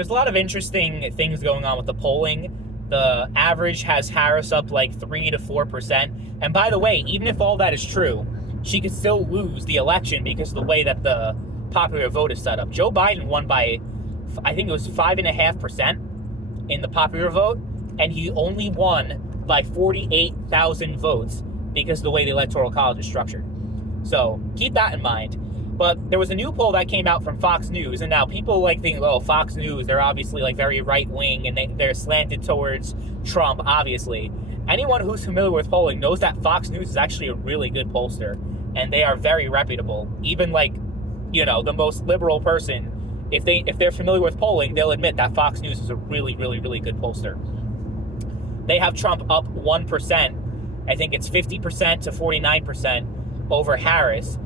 there's a lot of interesting things going on with the polling. The average has Harris up like 3 to 4%. And by the way, even if all that is true, she could still lose the election because of the way that the popular vote is set up. Joe Biden won by, I think it was 5.5% in the popular vote, and he only won by 48,000 votes because of the way the Electoral College is structured. So keep that in mind. But there was a new poll that came out from Fox News, and now people like think, oh, Fox News, they're obviously like very right-wing, and they're slanted towards Trump, obviously. Anyone who's familiar with polling knows that Fox News is actually a really good pollster, and they are very reputable. Even like, the most liberal person, if they're familiar with polling, they'll admit that Fox News is a really, really, really good pollster. They have Trump up 1%. I think it's 50% to 49% over Harris.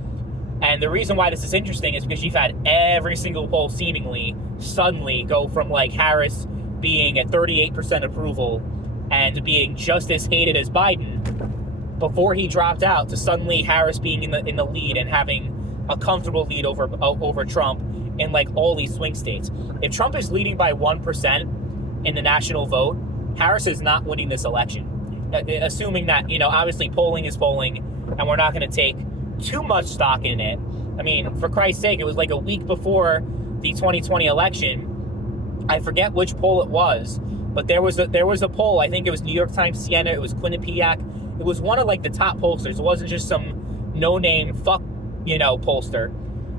And the reason why this is interesting is because you've had every single poll seemingly suddenly go from like Harris being at 38% approval and being just as hated as Biden before he dropped out to suddenly Harris being in the lead and having a comfortable lead over Trump in like all these swing states. If Trump is leading by 1% in the national vote, Harris is not winning this election. Assuming that, obviously polling is polling and we're not going to take too much stock in it. I mean, for Christ's sake, it was like a week before the 2020 election. I forget which poll it was, but there was a poll. I think it was New York Times, Siena. It was Quinnipiac. It was one of like the top pollsters. It wasn't just some no-name pollster.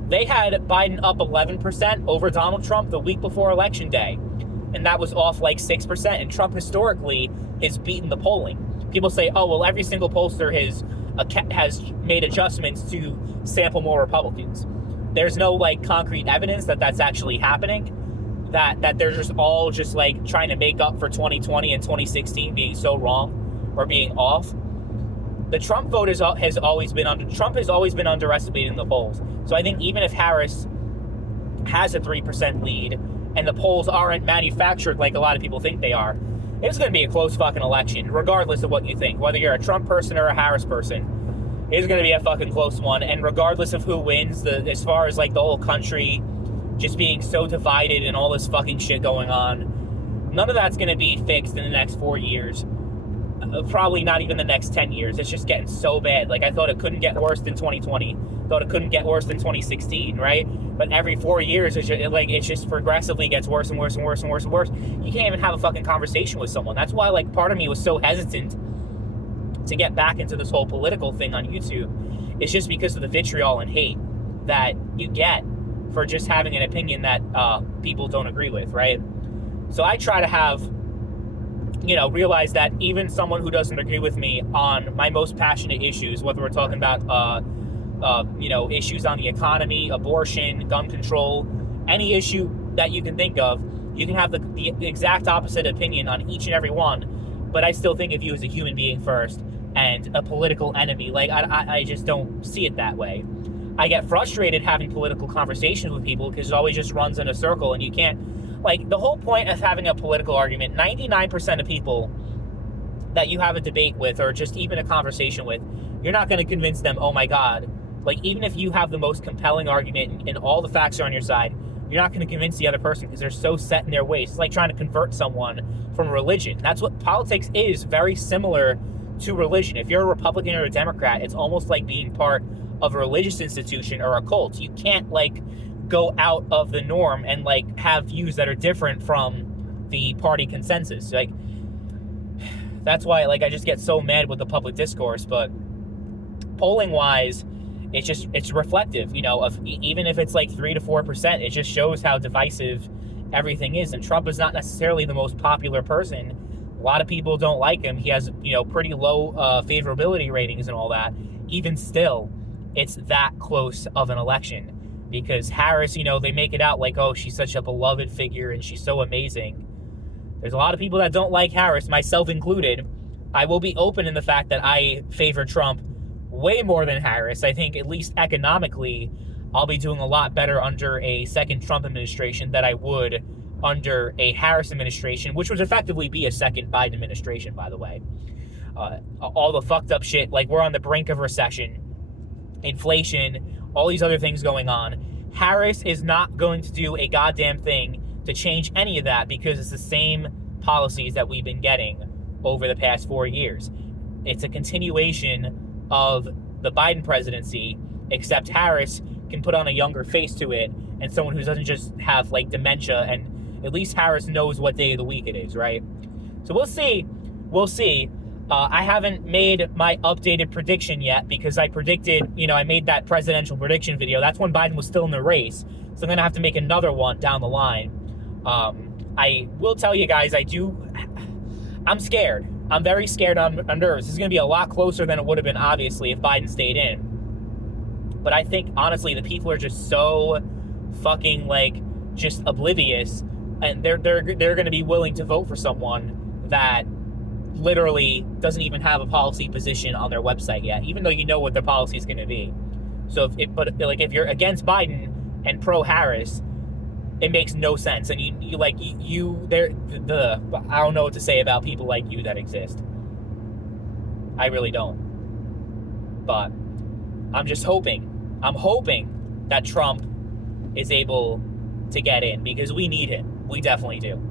They had Biden up 11% over Donald Trump the week before Election Day, and that was off like 6%. And Trump historically has beaten the polling. People say, oh, well, every single pollster has made adjustments to sample more Republicans. There's no like concrete evidence that that's actually happening, that they're just all just like trying to make up for 2020 and 2016 being so wrong or being off. The Trump vote has always been underestimated in the polls. So I think even if Harris has a 3% lead and the polls aren't manufactured like a lot of people think they are, it's going to be a close fucking election, regardless of what you think. Whether you're a Trump person or a Harris person, it's going to be a fucking close one. And regardless of who wins, as far as like the whole country just being so divided and all this fucking shit going on, none of that's going to be fixed in the next 4 years. Probably not even the next 10 years. It's just getting so bad. Like, I thought it couldn't get worse than 2020. Thought it couldn't get worse than 2016, right? But every 4 years, it just progressively gets worse and worse and worse and worse and worse. You can't even have a fucking conversation with someone. That's why, like, part of me was so hesitant to get back into this whole political thing on YouTube. It's just because of the vitriol and hate that you get for just having an opinion that people don't agree with, right? So I try to have, realize that even someone who doesn't agree with me on my most passionate issues, whether we're talking about, issues on the economy, abortion, gun control, any issue that you can think of, you can have the exact opposite opinion on each and every one, but I still think of you as a human being first and a political enemy. Like, I just don't see it that way. I get frustrated having political conversations with people because it always just runs in a circle, and you can't, like, the whole point of having a political argument, 99% of people that you have a debate with or just even a conversation with, you're not going to convince them, oh my God. Like, even if you have the most compelling argument and all the facts are on your side, you're not going to convince the other person because they're so set in their ways. It's like trying to convert someone from religion. That's what politics is, very similar to religion. If you're a Republican or a Democrat, it's almost like being part of a religious institution or a cult. You can't, like, go out of the norm and, like, have views that are different from the party consensus. Like, that's why, like, I just get so mad with the public discourse. But polling wise, it's reflective, of even if it's like 3 to 4%, it just shows how divisive everything is. And Trump is not necessarily the most popular person. A lot of people don't like him. He has, pretty low favorability ratings and all that. Even still, it's that close of an election. Because Harris, they make it out like, oh, she's such a beloved figure and she's so amazing. There's a lot of people that don't like Harris, myself included. I will be open in the fact that I favor Trump way more than Harris. I think at least economically, I'll be doing a lot better under a second Trump administration than I would under a Harris administration, which would effectively be a second Biden administration, by the way. All the fucked up shit, like we're on the brink of recession, inflation, all these other things going on. Harris is not going to do a goddamn thing to change any of that because it's the same policies that we've been getting over the past 4 years. It's a continuation of the Biden presidency, except Harris can put on a younger face to it, and someone who doesn't just have like dementia, and at least Harris knows what day of the week it is, right? So we'll see. We'll see. I haven't made my updated prediction yet because I predicted, I made that presidential prediction video. That's when Biden was still in the race. So I'm going to have to make another one down the line. I will tell you guys, I'm scared. I'm very scared. I'm nervous. This is going to be a lot closer than it would have been, obviously, if Biden stayed in. But I think, honestly, the people are just so fucking, just oblivious. And they're going to be willing to vote for someone that literally doesn't even have a policy position on their website yet, even though you know what their policy is going to be. So if you're against Biden and pro Harris, it makes no sense. And I don't know what to say about people like you that exist. I really don't. But I'm just hoping. I'm hoping that Trump is able to get in because we need him. We definitely do.